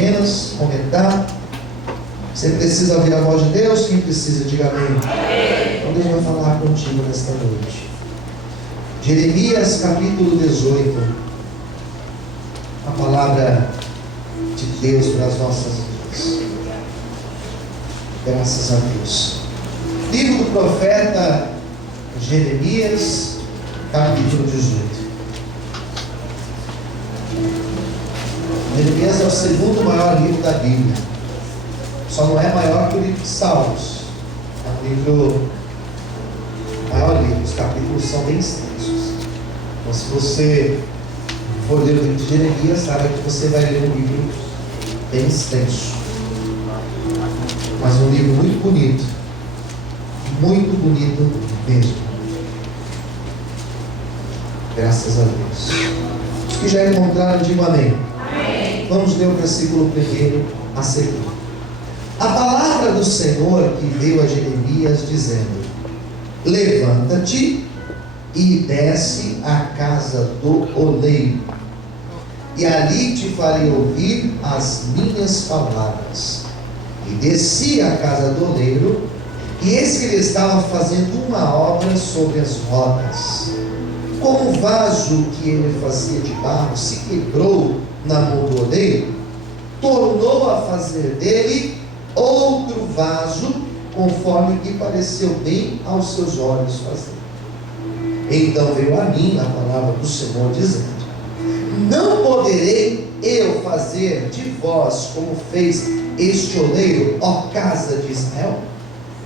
apenas comentar. Você precisa ouvir a voz de Deus? Quem precisa, diga amém. Então Deus vai falar contigo nesta noite. Jeremias capítulo 18. A palavra de Deus para as nossas vidas. Graças a Deus. Livro do profeta Jeremias, capítulo 18. Jeremias é o segundo maior livro da Bíblia. Só não é maior que o livro de Salmos. É um livro, maior livro. Os capítulos são bem extensos. Então, se você for ler o livro de Jeremias, sabe que você vai ler um livro bem extenso. Mas um livro muito bonito. Muito bonito mesmo. Graças a Deus. Os que já encontraram, digam amém. Amém. Vamos ler o versículo 1 a seguir. A palavra do Senhor que veio a Jeremias dizendo: levanta-te e desce à casa do oleiro, e ali te farei ouvir as minhas palavras. E desci à casa do oleiro, e eis que ele estava fazendo uma obra sobre as rodas. Como o vaso que ele fazia de barro se quebrou na mão do oleiro, tornou a fazer dele outro vaso, conforme lhe pareceu bem aos seus olhos fazer. Então veio a mim a palavra do Senhor, dizendo: não poderei eu fazer de vós como fez este oleiro, ó casa de Israel?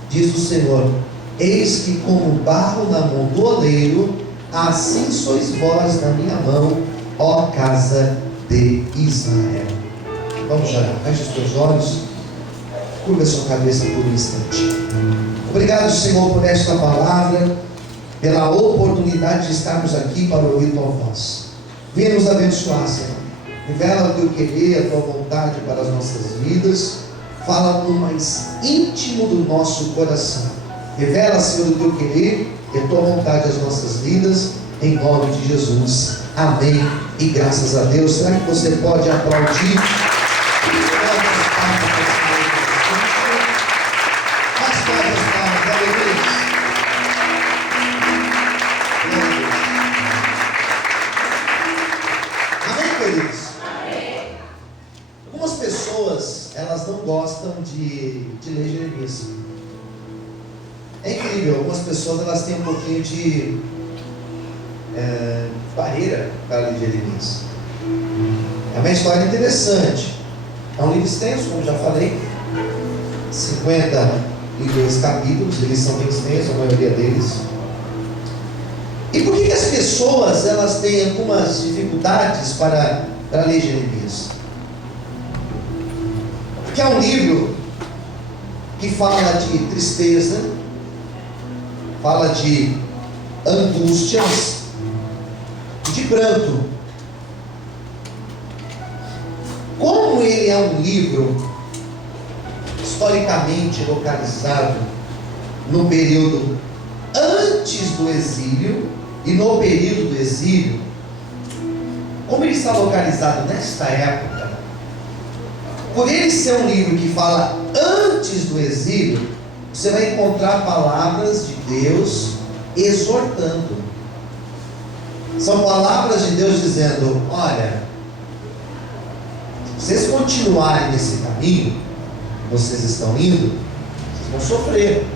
Diz o Senhor: eis que como barro na mão do oleiro, assim sois vós na minha mão, ó casa de Israel. Vamos orar. Feche os teus olhos, curva a sua cabeça por um instante. Obrigado, Senhor, por esta palavra, pela oportunidade de estarmos aqui para ouvir tua voz. Venha nos abençoar, Senhor. Revela o teu querer, a tua vontade para as nossas vidas. Fala no mais íntimo do nosso coração. Revela, Senhor, o teu querer e a tua vontade às nossas vidas, em nome de Jesus. Amém e graças a Deus. Será que você pode aplaudir? De ler Jeremias. É incrível, algumas pessoas elas têm um pouquinho de barreira para ler Jeremias. É uma história interessante. É um livro extenso, como já falei, 52 capítulos, eles são bem extensos, a maioria deles. E por que as pessoas elas têm algumas dificuldades para ler Jeremias? Porque é um livro que fala de tristeza, fala de angústias e de pranto. Como ele é um livro historicamente localizado no período antes do exílio e no período do exílio, como ele está localizado nesta época, por ele ser um livro que fala antes do exílio, você vai encontrar palavras de Deus exortando. São palavras de Deus dizendo: olha, se vocês continuarem nesse caminho que vocês estão indo, vocês vão sofrer.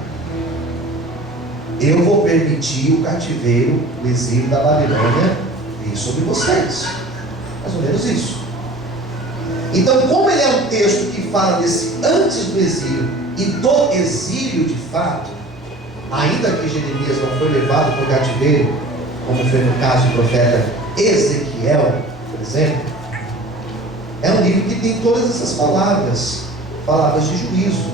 Eu vou permitir o cativeiro, o exílio da Babilônia vir sobre vocês. Mais ou menos isso. Então, como ele é um texto que fala desse antes do exílio e do exílio de fato, ainda que Jeremias não foi levado para o cativeiro, como foi no caso do profeta Ezequiel, por exemplo, é um livro que tem todas essas palavras, palavras de juízo,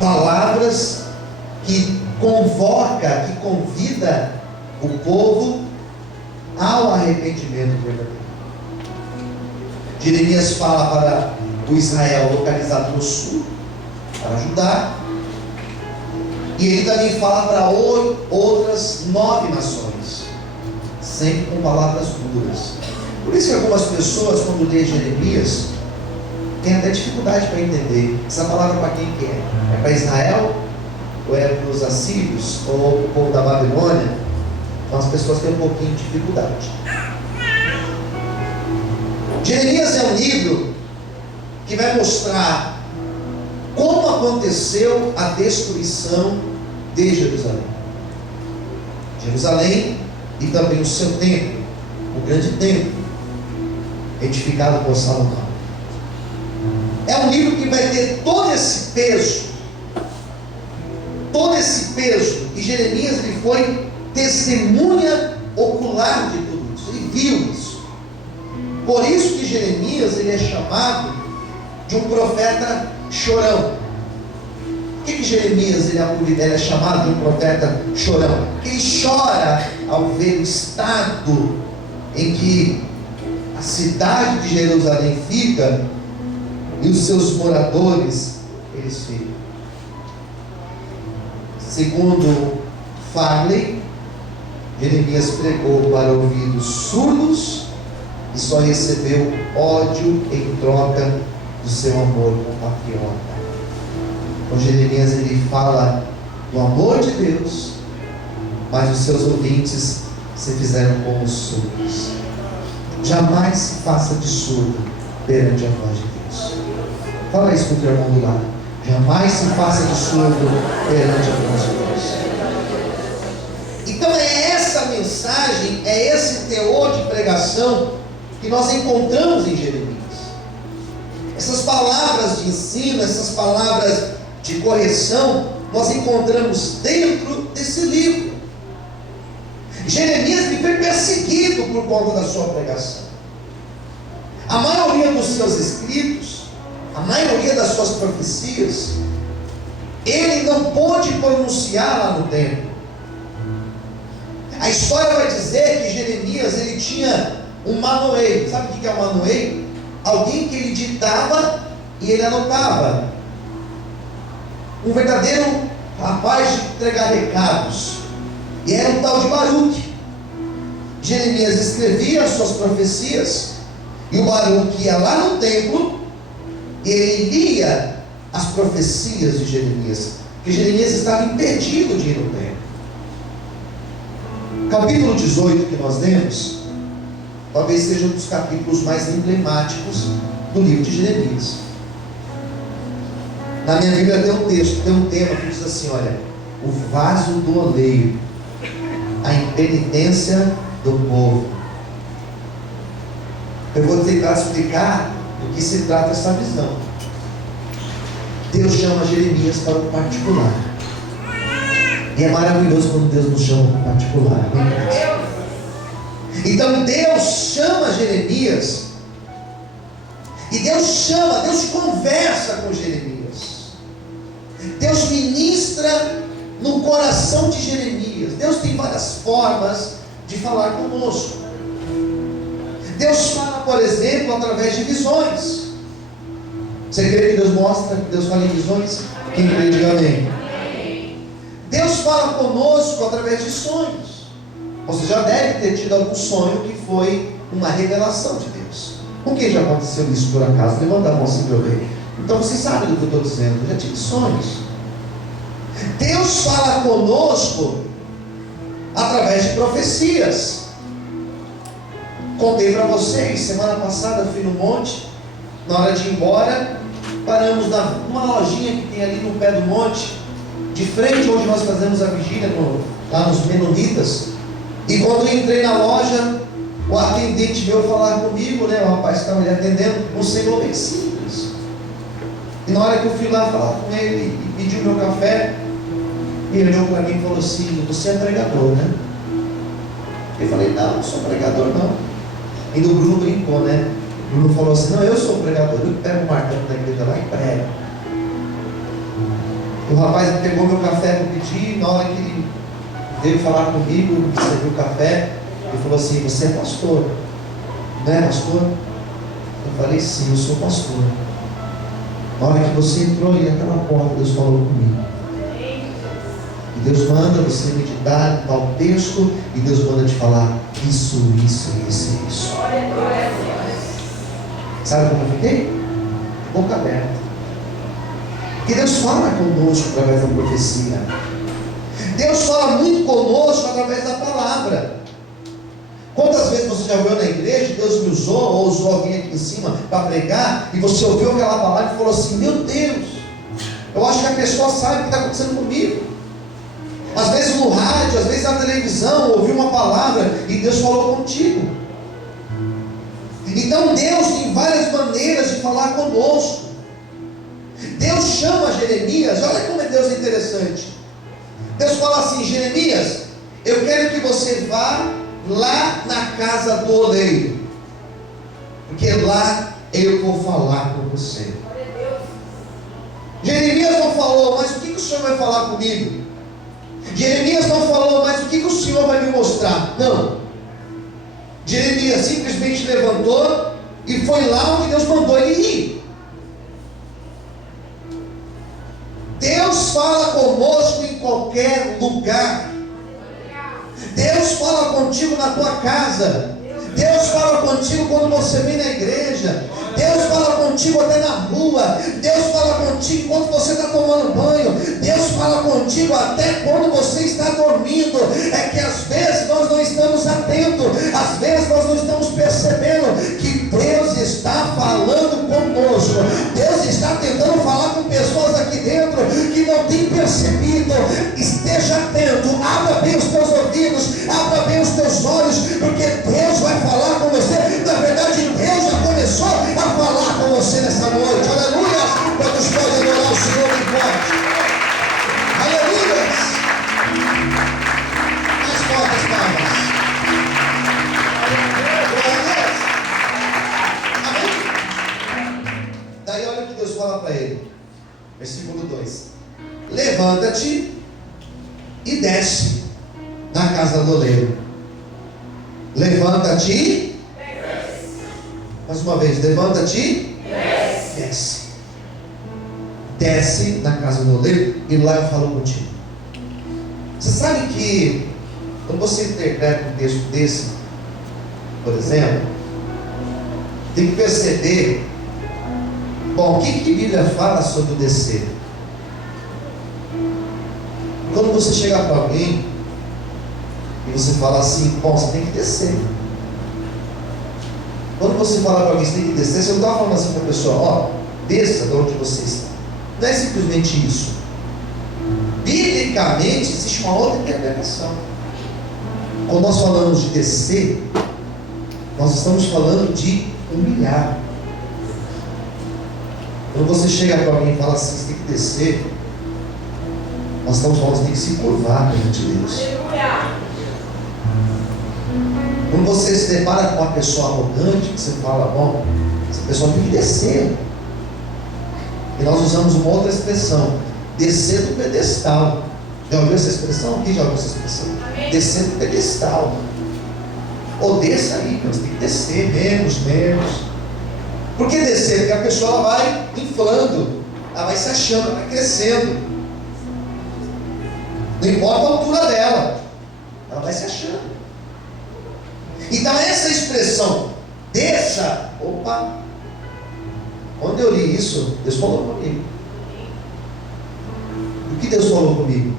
palavras que convoca, que convida o povo ao arrependimento verdadeiro. Jeremias fala para o Israel localizado no sul, para Judá, e ele também fala para outras 9 nações, sempre com palavras duras. Por isso que algumas pessoas, quando lê Jeremias, têm até dificuldade para entender. Essa palavra para quem que é? É para Israel? Ou é para os assírios? Ou o povo da Babilônia? Então as pessoas têm um pouquinho de dificuldade. Jeremias é um livro que vai mostrar como aconteceu a destruição de Jerusalém. Jerusalém e também o seu templo, o grande templo, edificado por Salomão. É um livro que vai ter todo esse peso, e Jeremias ele foi testemunha ocular de tudo isso, ele viu isso. Por isso que Jeremias ele é chamado de um profeta chorão. Por que Jeremias ele é chamado de um profeta chorão? Porque ele chora ao ver o estado em que a cidade de Jerusalém fica e os seus moradores eles ficam. Segundo Farley, Jeremias pregou para ouvidos surdos e só recebeu ódio em troca do seu amor compatriota. Então Jeremias ele fala do amor de Deus, mas os seus ouvintes se fizeram como surdos. Jamais se faça de surdo perante a voz de Deus. Fala isso com o teu irmão do lado. Jamais se faça de surdo perante a voz de Deus. Então é essa mensagem, é esse teor de pregação que nós encontramos em Jeremias. Essas palavras de ensino, essas palavras de correção, nós encontramos dentro desse livro. Jeremias foi perseguido por conta da sua pregação. A maioria dos seus escritos, a maioria das suas profecias, ele não pôde pronunciar lá no templo. A história vai dizer que Jeremias ele tinha um manueiro. Sabe o que é um manueiro? Alguém que ele ditava e ele anotava. Um verdadeiro rapaz de entregar recados. E era um tal de Baruque. Jeremias escrevia as suas profecias e o Baruque ia lá no templo e ele lia as profecias de Jeremias, porque Jeremias estava impedido de ir no templo. Capítulo 18 que nós lemos talvez seja um dos capítulos mais emblemáticos do livro de Jeremias. Na minha Bíblia tem um texto, tem um tema que diz assim: olha, o vaso do oleiro, a impenitência do povo. Eu vou tentar explicar do que se trata essa visão. Deus chama Jeremias para o particular, e é maravilhoso quando Deus nos chama para o particular. Então Deus chama Jeremias, e Deus conversa com Jeremias. Deus ministra no coração de Jeremias. Deus tem várias formas de falar conosco. Deus fala, por exemplo, através de visões. Você crê que Deus mostra, que Deus fala em visões? Quem crê, diga amém. Deus fala conosco através de sonhos. Você já deve ter tido algum sonho que foi uma revelação de Deus. Com quem já aconteceu isso por acaso? Levanta a mão assim para eu ver. Então você sabe do que eu estou dizendo. Eu já tive sonhos. Deus fala conosco através de profecias. Contei para vocês, semana passada fui no monte. Na hora de ir embora, paramos numa lojinha que tem ali no pé do monte, de frente onde nós fazemos a vigília, lá nos Menonitas. E quando eu entrei na loja, o atendente veio falar comigo, né? O rapaz que estava ali atendendo, um senhor bem simples. E na hora que eu fui lá falar com ele e pedi o meu café, ele olhou para mim e falou assim: você é pregador, né? Eu falei: não sou pregador não. E o Bruno brincou, né? O Bruno falou assim: não, eu sou pregador, eu pego o martelo da igreja lá e prego. O rapaz pegou meu café que eu pedi, na hora que ele veio falar comigo, serviu o café, ele falou assim: você é pastor, não é pastor? Eu falei: sim, eu sou pastor. Na hora que você entrou ali naquela porta, Deus falou comigo. E Deus manda você meditar em tal texto, e Deus manda te falar isso. Sabe como eu fiquei? Boca aberta. Porque Deus fala conosco através da profecia. Deus fala muito conosco através da palavra. Quantas vezes você já ouviu na igreja, Deus me usou, ou usou alguém aqui em cima para pregar, e você ouviu aquela palavra e falou assim: meu Deus, eu acho que a pessoa sabe o que está acontecendo comigo. Às vezes no rádio, às vezes na televisão, ouviu uma palavra e Deus falou contigo. Então Deus tem várias maneiras de falar conosco. Deus chama Jeremias, olha como Deus é interessante. Deus fala assim: Jeremias, eu quero que você vá lá na casa do oleiro, porque lá eu vou falar com você. Jeremias não falou: mas o que o Senhor vai falar comigo? Jeremias não falou: mas o que o Senhor vai me mostrar? Não. Jeremias simplesmente levantou e foi lá onde Deus mandou ele ir. Deus fala conosco em qualquer lugar. Deus fala contigo na tua casa. Deus fala contigo quando você vem na igreja. Deus fala contigo até na rua. Deus fala contigo quando você está tomando banho. Deus fala contigo até quando você está dormindo. É que às vezes nós não estamos atentos. Às vezes nós não estamos percebendo que Deus está falando conosco. Deus está tentando falar com pessoas aqui dentro que não têm percebido. Esteja atento. Abra bem os teus ouvidos. Abra bem os teus olhos. Porque Deus vai falar com você. Na verdade, Deus já começou a falar com você nessa noite. Aleluia! Quantos podem adorar o Senhor bem forte? Aleluia! Mais fortes palmas. Amém? Daí olha o que Deus fala para ele. Versículo 2: levanta-te e desce na casa do oleiro. Levanta-te. Mais uma vez, levanta-te e desce. Desce na casa do oleiro e lá eu falo contigo. Você sabe que quando você interpreta um texto desse, por exemplo, tem que perceber, bom, o que a Bíblia fala sobre o descer? Quando você chega para alguém e você fala assim: bom, você tem que descer. Quando você fala para alguém que você tem que descer, você não está falando assim para a pessoa: ó, desça de onde você está. Não é simplesmente isso. Biblicamente existe uma outra interpretação. Quando nós falamos de descer, nós estamos falando de humilhar. Quando você chega para alguém e fala assim: você tem que descer, nós estamos falando que você tem que se curvar perante Deus. Quando você se depara com uma pessoa arrogante, que você fala: bom, essa pessoa tem que descer. E nós usamos uma outra expressão: descer do pedestal. Já ouviu essa expressão? Quem já ouviu essa expressão? Amém. Descer do pedestal. Ou desça aí, você tem que descer, menos. Por que descer? Porque a pessoa ela vai inflando, ela vai se achando, ela vai crescendo. Não importa a altura dela, ela vai se achando. Então essa expressão, desça, opa, quando eu li isso, Deus falou comigo. O que Deus falou comigo?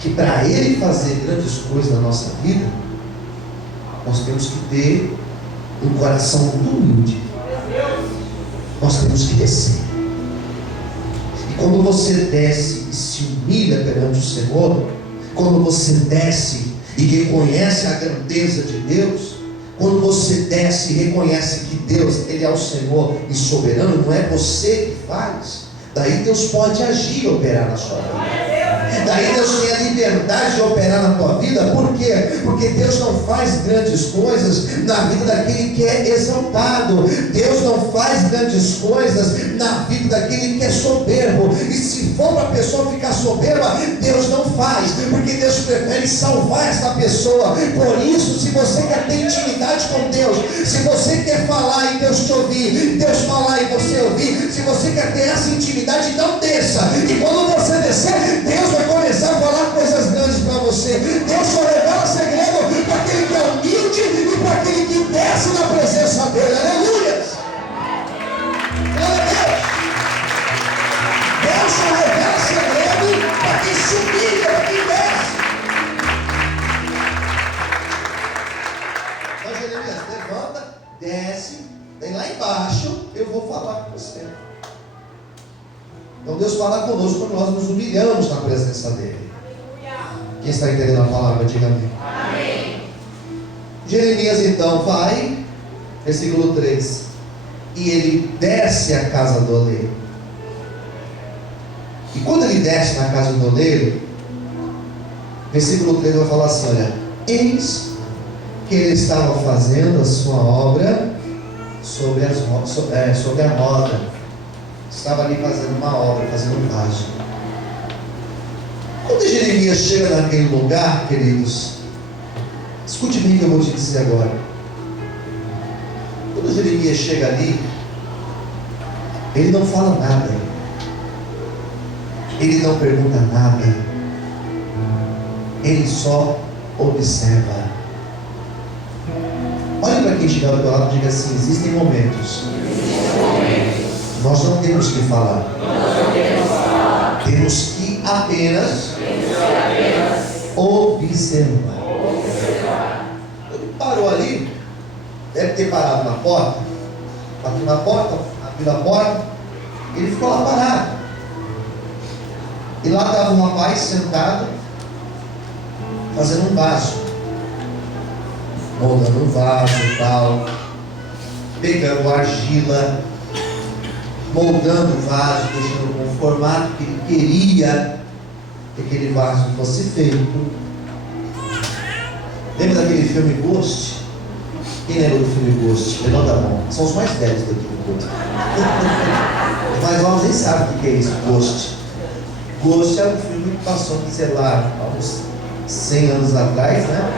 Que para Ele fazer grandes coisas na nossa vida, nós temos que ter um coração muito humilde. Nós temos que descer. E quando você desce e se humilha perante o Senhor, quando você desce e reconhece a grandeza de Deus, quando você desce e reconhece que Deus, Ele é o Senhor e soberano, não é você que faz, daí Deus pode agir e operar na sua vida. Daí Deus tem a liberdade de operar na tua vida. Por quê? Porque Deus não faz grandes coisas na vida daquele que é exaltado. Deus não faz grandes coisas na vida daquele que é soberbo. E se for para a pessoa ficar soberba, Deus não faz, porque Deus prefere salvar essa pessoa. Por isso, se você quer ter intimidade com Deus, se você quer falar e Deus te ouvir, Deus falar e você ouvir, se você quer ter essa intimidade, então desça. E quando você descer, Deus vai começar a conhece, daí lá embaixo eu vou falar com você. Então Deus fala conosco quando nós nos humilhamos na presença dele. Quem está entendendo a palavra, diga amém. Amém. Jeremias então vai, versículo 3, e ele desce à casa do oleiro. E quando ele desce na casa do oleiro, versículo 3 vai falar assim: olha, eis que ele estava fazendo a sua obra sobre a roda. Estava ali fazendo uma obra, fazendo um vaso. Quando Jeremias chega naquele lugar, queridos, escute bem o que eu vou te dizer agora. Quando Jeremias chega ali, ele não fala nada, ele não pergunta nada, ele só observa. Olhe para quem estiver ao teu lado e diga assim: existem momentos nós não temos que falar, temos que apenas observar. Ele parou ali, deve ter parado na porta, bateu na porta, abriu a porta, ele ficou lá parado. E lá estava um rapaz sentado, fazendo um vaso, moldando um vaso e tal, pegando argila, moldando o vaso, deixando com o formato que ele queria que aquele vaso fosse feito. Lembra daquele filme Ghost? Quem lembra do filme Ghost? Levanta a mão. São os mais velhos daqui do culto. Os mais novos nem sabem o que é isso, Ghost. Ghost é um filme que passou, sei lá, há uns 100 anos atrás, né?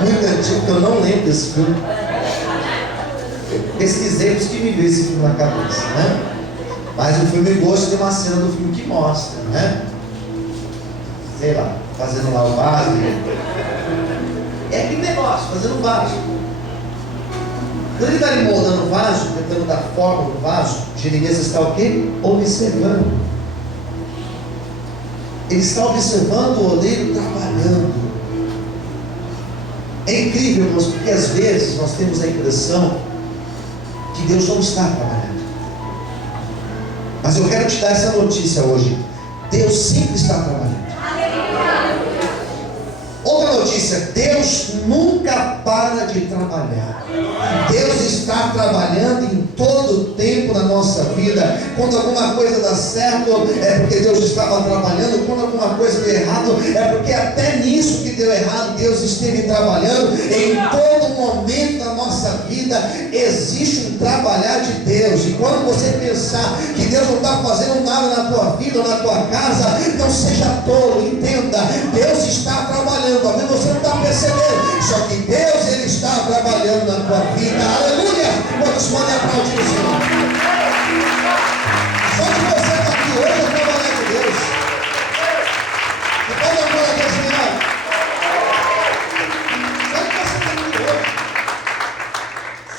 Muito antigo, que eu não lembro desse filme. Pesquisei, por isso que me veio esse filme na cabeça, né? Mas o filme Ghost tem uma cena do filme que mostra, né? Sei lá, fazendo lá o vaso. É aquele negócio, fazendo o vaso. Quando ele está ali moldando o vaso, tentando dar forma no vaso, Jeremias está o quê? Observando. Ele está observando o oleiro trabalhando. É incrível, irmãos, porque às vezes nós temos a impressão que Deus não está trabalhando. Mas eu quero te dar essa notícia hoje: Deus sempre está trabalhando. Outra notícia: Deus nunca para de trabalhar. Deus está trabalhando em todo o tempo na nossa vida. Quando alguma coisa dá certo, é porque Deus estava trabalhando. Quando alguma coisa deu errado, é porque até nisso que deu errado, Deus esteve trabalhando. Em todo momento da nossa vida existe um trabalhar de Deus. E quando você pensar que Deus não está fazendo nada na tua vida ou na tua casa, não seja tolo, entenda: Deus está trabalhando. Talvez você não está percebendo, só que Deus, Ele está trabalhando na tua vida. Aleluia! Quantos podem aplaudir o Senhor? Só que você está aqui hoje é o trabalhar de Deus. Você pode aplaudir a Deus, Senhor?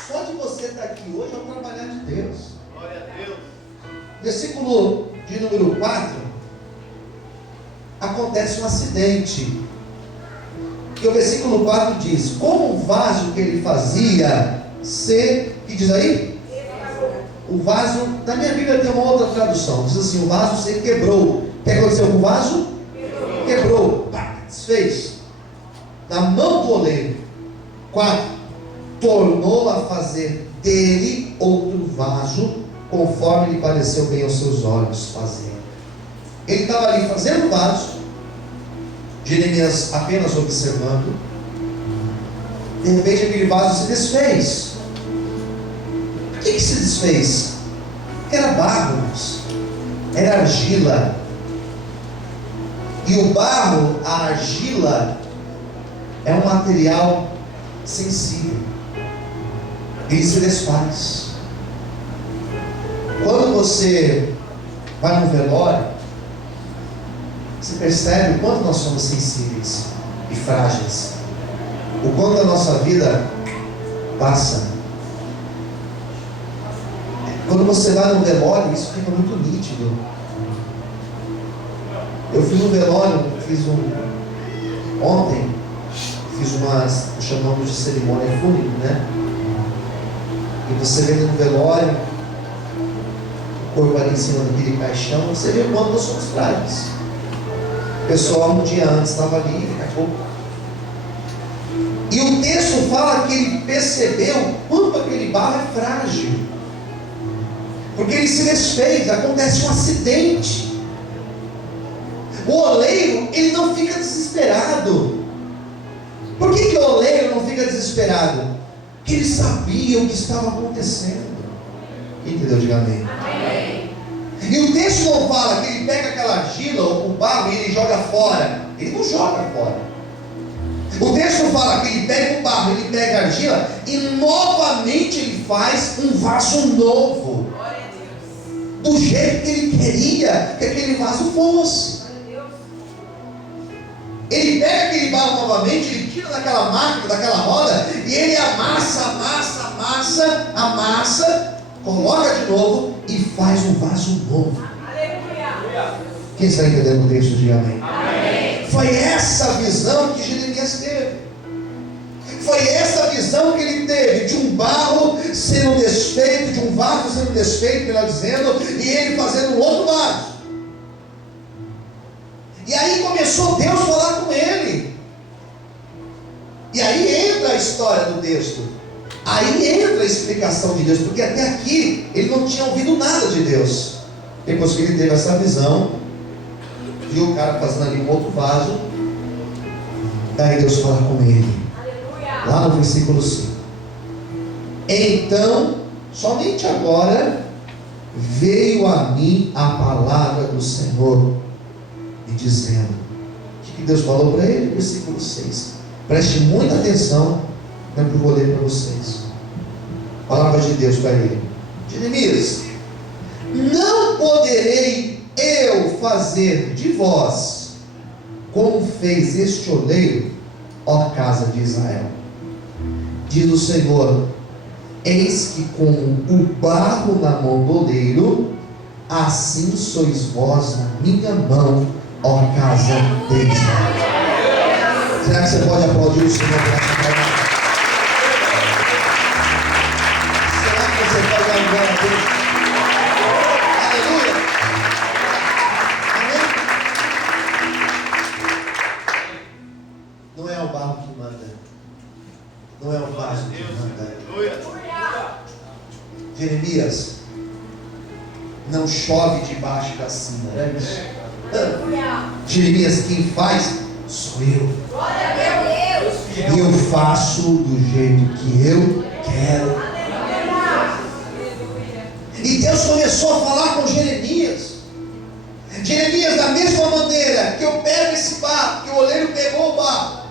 Só de você estar aqui hoje é o trabalhar de Deus. Glória a Deus. Versículo de número 4, acontece um acidente. E o versículo 4 diz: como o vaso que ele fazia ser, que diz aí? O vaso, na minha Bíblia tem uma outra tradução, diz assim: o vaso se quebrou. O que aconteceu com o vaso? Quebrou, desfez, na mão do oleiro. 4, tornou a fazer dele outro vaso, conforme lhe pareceu bem aos seus olhos fazer. Ele estava ali fazendo o vaso, Jeremias apenas observando. De repente aquele vaso se desfez. Por que se desfez? Era barro, era argila. E o barro, a argila, é um material sensível. Ele se desfaz. Quando você vai no velório, você percebe o quanto nós somos sensíveis e frágeis, o quanto a nossa vida passa. Quando você vai no velório, isso fica muito nítido. Eu fui no velório, ontem, fiz chamamos de cerimônia fúnebre, né? E você vê no velório, o corpo ali em cima daquele caixão, você vê quanto nós somos frágeis. O pessoal um dia antes estava ali, acabou. E o texto fala que ele percebeu quanto aquele barro é frágil. Porque ele se desfez, acontece um acidente. O oleiro, ele não fica desesperado. Por que o oleiro não fica desesperado? Porque ele sabia o que estava acontecendo. Entendeu? Diga amém. Amém. E o texto não fala que ele pega aquela argila ou o barro e ele joga fora. Ele não joga fora. O texto fala que ele pega o barro, ele pega a argila e novamente ele faz um vaso novo. Do jeito que ele queria que aquele vaso fosse. Ele pega aquele barro novamente, ele tira daquela máquina, daquela roda, e ele amassa, coloca de novo e faz um vaso novo. Aleluia. Quem está entendendo o texto? Diga amém. Amém. Foi essa visão que Jeremias teve. Foi essa visão que ele teve de um barro sendo desfeito, de um vaso sendo desfeito, melhor dizendo, e ele fazendo um outro vaso. E aí começou Deus a falar com ele. E aí entra a história do texto. Aí entra a explicação de Deus, porque até aqui ele não tinha ouvido nada de Deus. Depois que ele teve essa visão, viu o cara fazendo ali um outro vaso, daí Deus fala com ele. Lá no versículo 5. Então, somente agora veio a mim a palavra do Senhor, me dizendo. O que Deus falou para ele? Versículo 6. Preste muita atenção no que eu vou ler para vocês. Palavra de Deus para ele. Jeremias, não poderei eu fazer de vós como fez este oleiro, ó casa de Israel. Diz o Senhor: eis que com o barro na mão do oleiro, assim sois vós na minha mão, ó casa de Israel. Será que você pode aplaudir o Senhor por essa palavra? Será que você pode dar glória a Deus? Aleluia! Amém? Não é o barro que manda. Não é o vaso que manda. Jeremias, não chove de baixo para cima, não é isso? Jeremias, quem faz sou eu. E eu faço do jeito que eu quero. E Deus começou a falar com Jeremias. Jeremias, da mesma maneira que eu pego esse barro, que o oleiro pegou o barro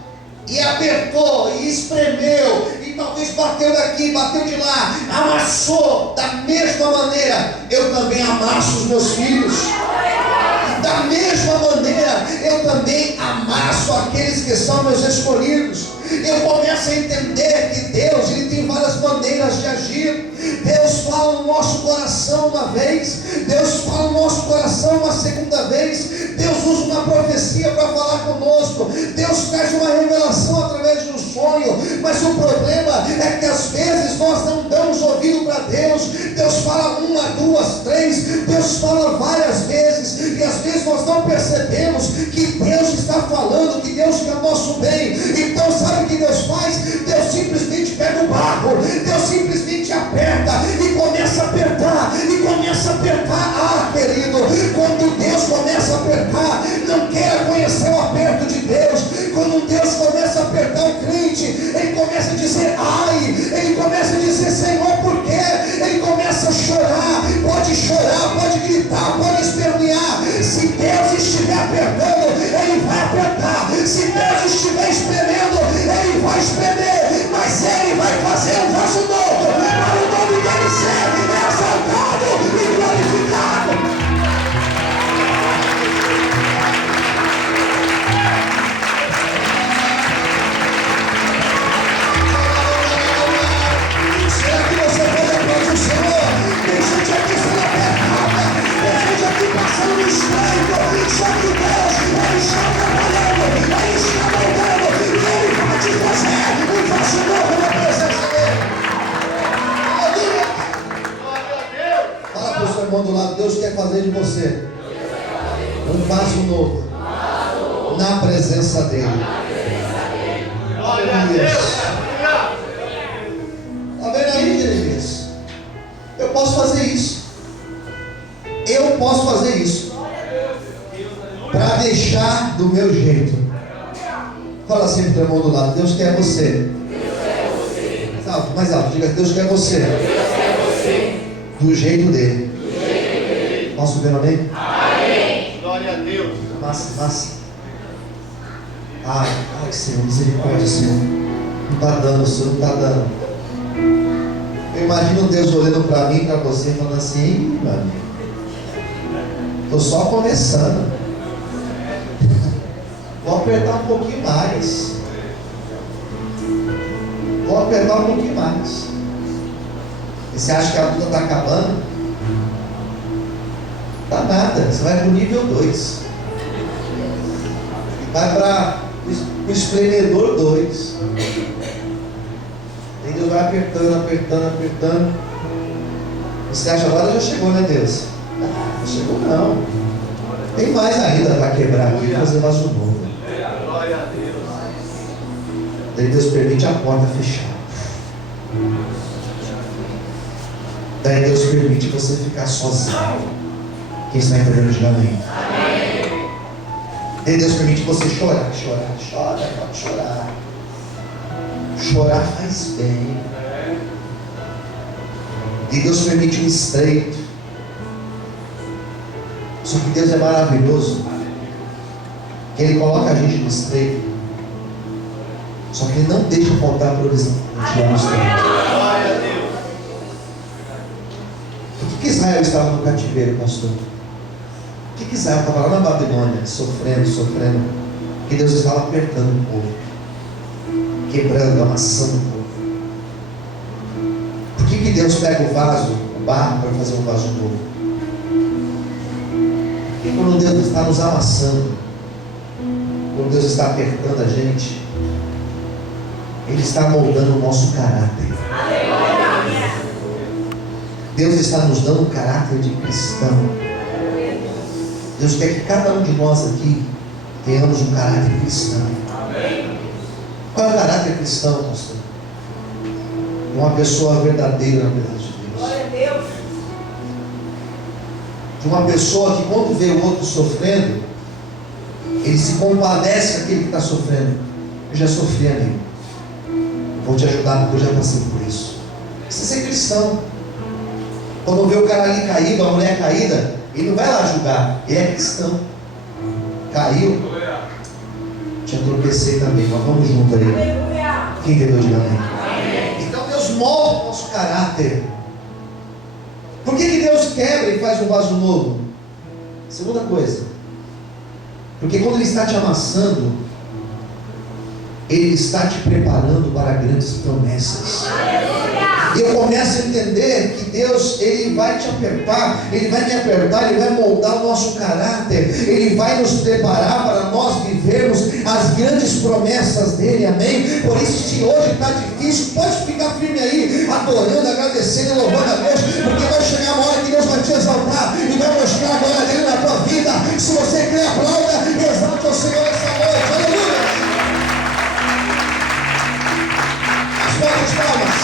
e apertou, e espremeu, e talvez bateu daqui, bateu de lá, amassou, da mesma maneira, eu também amasso os meus filhos. Da mesma maneira, eu também amasso aqueles que são meus escolhidos. Eu começo a entender que Deus, Ele tem várias maneiras de agir. Deus fala no nosso coração uma vez, Deus fala no nosso coração uma segunda vez, Deus usa uma profecia para falar conosco, Deus traz uma revelação através de um sonho. Mas o problema é que às vezes nós não damos ouvido para Deus. Deus fala uma, duas, três, Deus fala várias vezes, e às vezes nós não percebemos que Deus está falando, que Deus quer o nosso bem. Então sabe o que Deus faz? Deus simplesmente pega o barro, Deus simplesmente aperta e começa a apertar, e começa a apertar. Ah, querido, quando Deus começa a apertar, não queira conhecer o aperto de Deus. Quando Deus começa a apertar o crente, ele começa a dizer ai, ele começa a dizer Senhor, por quê? Ele começa a chorar, pode gritar, pode espernear. Se Deus estiver apertando, Ele vai apertar. Se Deus estiver espremendo, Ele vai espremer. Mas Ele vai fazer um vaso novo, para o nome dele ser exaltado e glorificado. Será que você pode aplaudir o Senhor? Tem gente aqui sendo apertada, tem gente aqui passando no estreito, só que Deus irmão do lado, Deus quer fazer de você um vaso novo na presença dele. Aleluia. Está vendo aí, Jeremias? Eu posso fazer isso. Eu posso fazer isso. Para deixar do meu jeito. Fala assim para o irmão do lado, Deus quer você. Mais alto, diga, Deus quer você. Do jeito dele. Posso ver, amém? Amém. Glória a Deus. Massa. Ai, Senhor, misericórdia, Senhor. Não está dando, Senhor, não está dando. Eu imagino Deus olhando para mim, para você, falando assim, meu amigo, estou só começando. Vou apertar um pouquinho mais. E você acha que a luta está acabando? Tá nada, você vai para o nível 2. Vai para o espremedor 2. Aí Deus vai apertando. Você acha agora já chegou, né, Deus? Não chegou não. Tem mais ainda para quebrar aqui e fazer vaso novo. Glória a Deus. Daí Deus permite a porta fechar. Daí Deus permite você ficar sozinho. Quem está entendendo, diga amém. Daí Deus permite você chorar. Pode chorar. Chorar faz bem. E Deus permite um estreito. Só que Deus é maravilhoso, que Ele coloca a gente no estreito. Só que Ele não deixa faltar a provisão. Glória a Deus. Por que Israel estava no cativeiro, pastor? Por que Israel estava lá na Babilônia, sofrendo? Porque Deus estava apertando o povo, quebrando, amassando o povo. Por que Deus pega o vaso, o barro, para fazer um vaso novo? Porque quando Deus está nos amassando, quando Deus está apertando a gente, Ele está moldando o nosso caráter. Deus está nos dando um caráter de cristão. Deus quer que cada um de nós aqui tenhamos um caráter cristão. Qual é o caráter cristão, pastor? Uma pessoa verdadeira na presença de Deus. Glória a Deus. De uma pessoa que, quando vê o outro sofrendo, ele se compadece com aquele que está sofrendo. Eu já sofri, amigo. Vou te ajudar porque eu já passei por isso. Precisa ser cristão. Quando vê o cara ali caído, a mulher caída, ele não vai lá julgar. Ele é cristão. Caiu. Tinha tropecei também, mas vamos junto aí. Quem entendeu de amém? Então Deus molda o nosso caráter. Por que Deus quebra e faz um vaso novo? Segunda coisa, porque quando Ele está te amassando, Ele está te preparando para grandes promessas. E eu começo a entender que Deus, Ele vai te apertar, Ele vai me apertar, Ele vai moldar o nosso caráter, Ele vai nos preparar para nós vivermos as grandes promessas dEle, amém? Por isso, se hoje está difícil, pode ficar firme aí, adorando, agradecendo, louvando a Deus, porque vai chegar uma hora que Deus vai te exaltar e vai mostrar a glória dEle na tua vida. Se você crê, aplauda e exalte o Senhor essa noite, aleluia! As portas, palmas.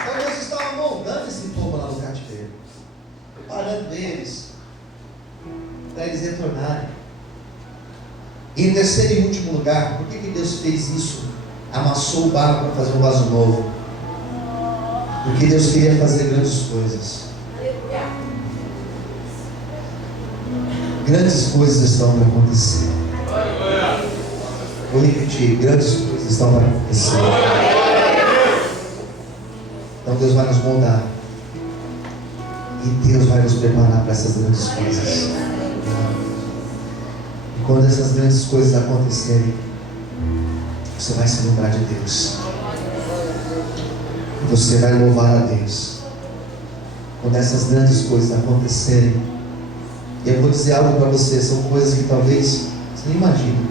Então Deus estava moldando esse povo lá no cativeiro, preparando eles para eles retornarem. E em terceiro e último lugar, por que Deus fez isso? Amassou o barro para fazer um vaso novo. Porque Deus queria fazer grandes coisas. Grandes coisas estão para acontecer. Vou repetir, grandes coisas estão para acontecer. Então Deus vai nos moldar. E Deus vai nos preparar para essas grandes coisas. E quando essas grandes coisas acontecerem, você vai se lembrar de Deus. E você vai louvar a Deus. Quando essas grandes coisas acontecerem, e eu vou dizer algo para você, são coisas que talvez você não imagina.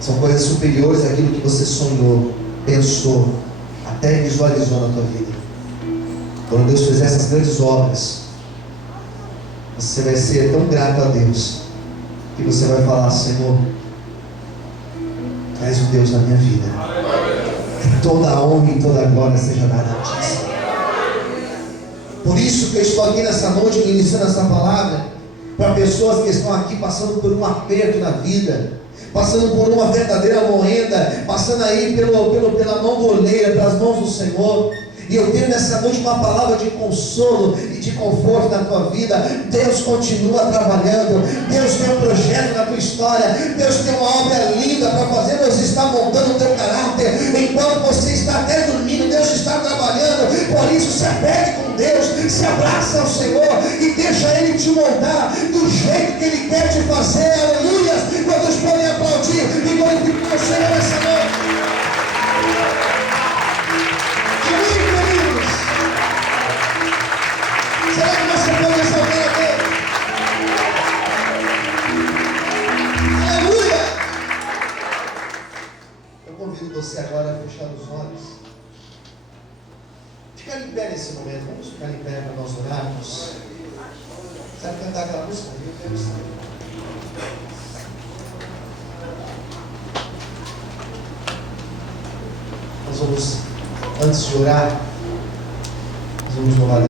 São coisas superiores àquilo que você sonhou, pensou, até visualizou na tua vida. Quando Deus fizer essas grandes obras, você vai ser tão grato a Deus, que você vai falar: Senhor, Tu és o Deus da minha vida. Toda a honra e toda a glória seja dada a Ti, Senhor. Por isso que eu estou aqui nessa noite ministrando essa palavra para pessoas que estão aqui passando por um aperto na vida, passando por uma verdadeira moenda, passando aí pela mão do oleiro, pelas mãos do Senhor. E eu tenho nessa noite uma palavra de consolo e de conforto na tua vida. Deus continua trabalhando. Deus tem um projeto na tua história. Deus tem uma obra linda para fazer. Deus está montando o teu caráter. Enquanto você está até dormindo, Deus está trabalhando. Por isso, se aperte com Deus, se abraça ao Senhor e deixa Ele te moldar do jeito que Ele quer te fazer. Aleluia! Quantos podem aplaudir e glorificar o Senhor essa noite? Será que você pode exaltar a Deus? Aleluia! Eu convido você agora a fechar os olhos. Ficar em pé nesse momento. Vamos ficar em pé para nós orarmos. Sabe cantar aquela música? Eu quero saber. Nós vamos, antes de orar, nós vamos louvar.